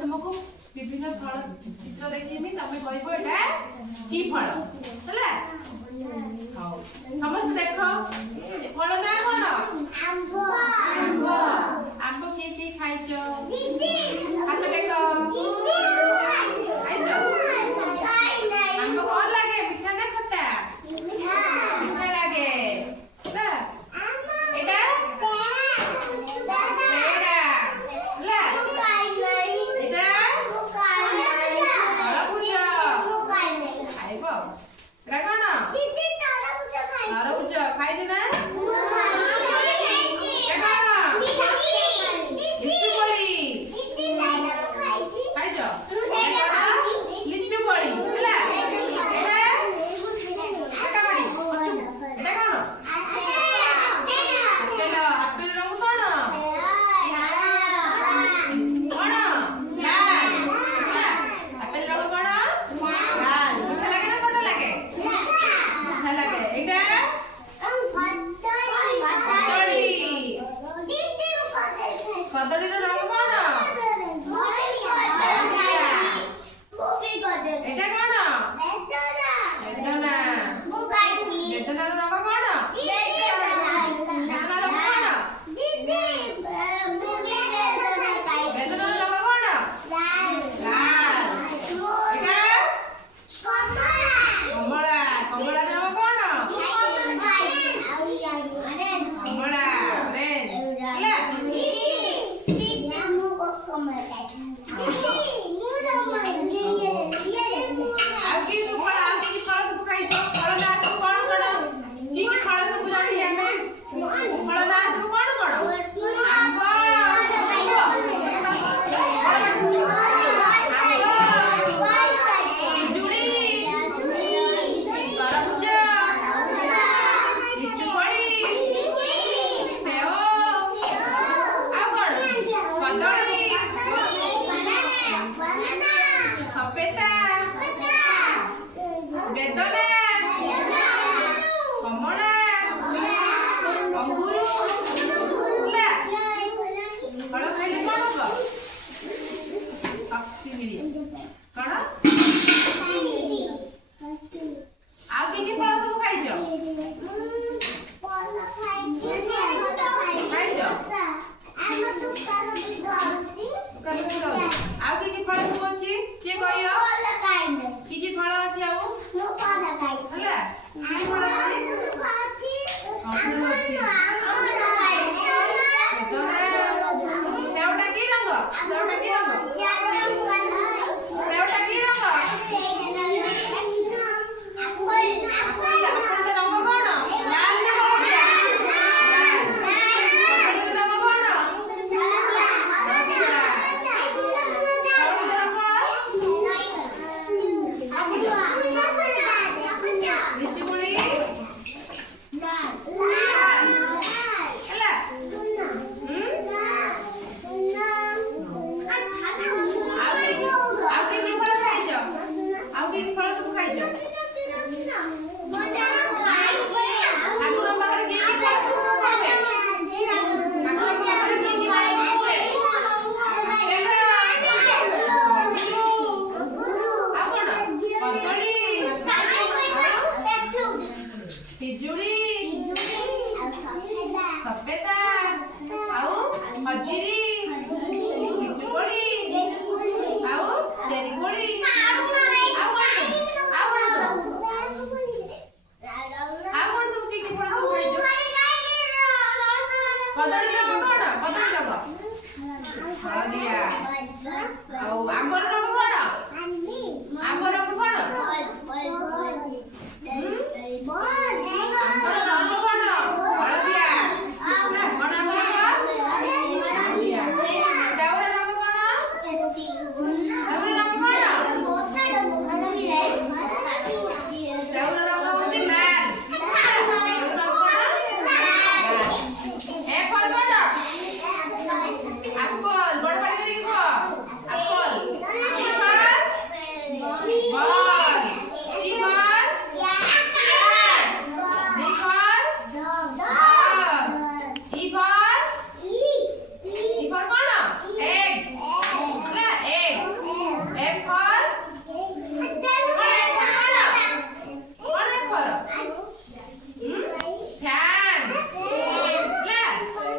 तुमको विभिन्न फल चित्र देखिमी तमे कहबो एटा की फल हला समस्त देखो ए फल ना कोन आंबो आंबो आंबो के खाइछो दीदी हाथ देखो दीदी खाइछो आंबो कोन लागे मीठा ना खट्टा मीठा मीठा लागे ना एटा कदली रो रंग कोन एटा कोन बेदना मु गाइती बेदना रो रंग कोन बेदना रो कोन दीदी मु बेदना गाइती बेदना रो रंग कोन लाल लाल एटा कमला कमला कमला रो कोन कमला ऑरेंज ला कदली रंग कोन कदली रंग हळदिया आउ आंबर